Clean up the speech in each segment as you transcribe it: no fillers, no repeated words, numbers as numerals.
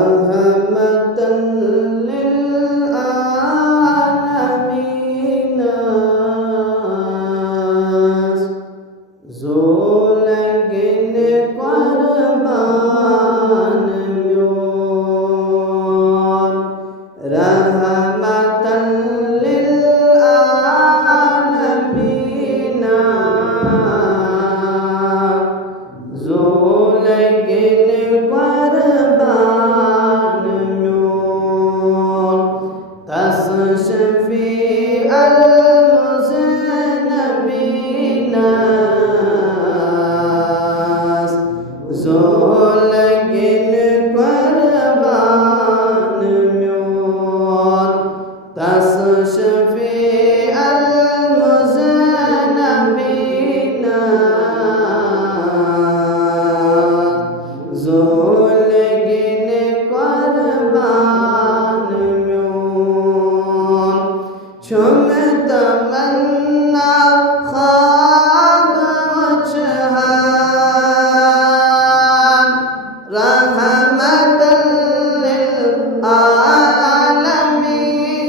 रहमतन लिल आलमीन ज़ोलगिन क़ुरबान म्योन रहमतन लिल आलमीन ज़ोलगिन क़ुरबान म्योन तस्शफ़ी अल-मुज़नबीन ज़ोलगिन क़ुरबान म्योन तस्शफ़ी अल-मुज़नबीन ज़ोलगिन क़ुरबान म्योन चुम तमन्ना ख्वाब वजहान रहमतन लिल आलमीन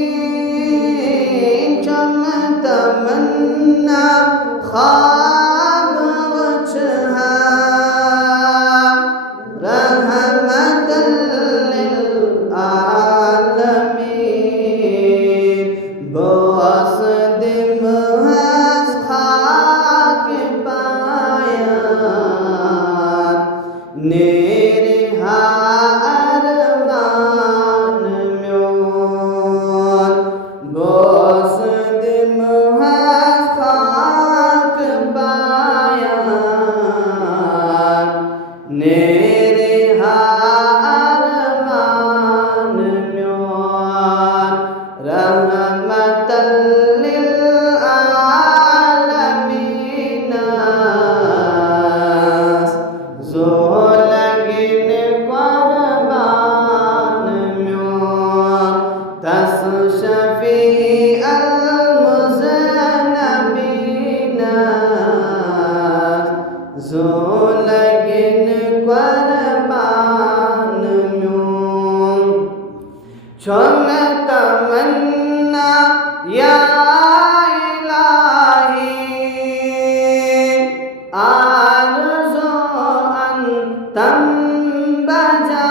चुम तमन्ना ख्वाब वजहान रहमतन लिल आलमीन बअसद महज़ खाक पायान नेरिहा अरमान म्योन बअसद महज़ खाक पायान नेरिहा अरमान म्योन रहमतन लिल आलमीन ज़ोलगिन क़ुरबान म्योन तस्शफ़ी अल-मुज़नबीन ज़ोलगिन क़ुरबान म्योन चुम तमन्ना या इलाही आरज़ो अन तम बजा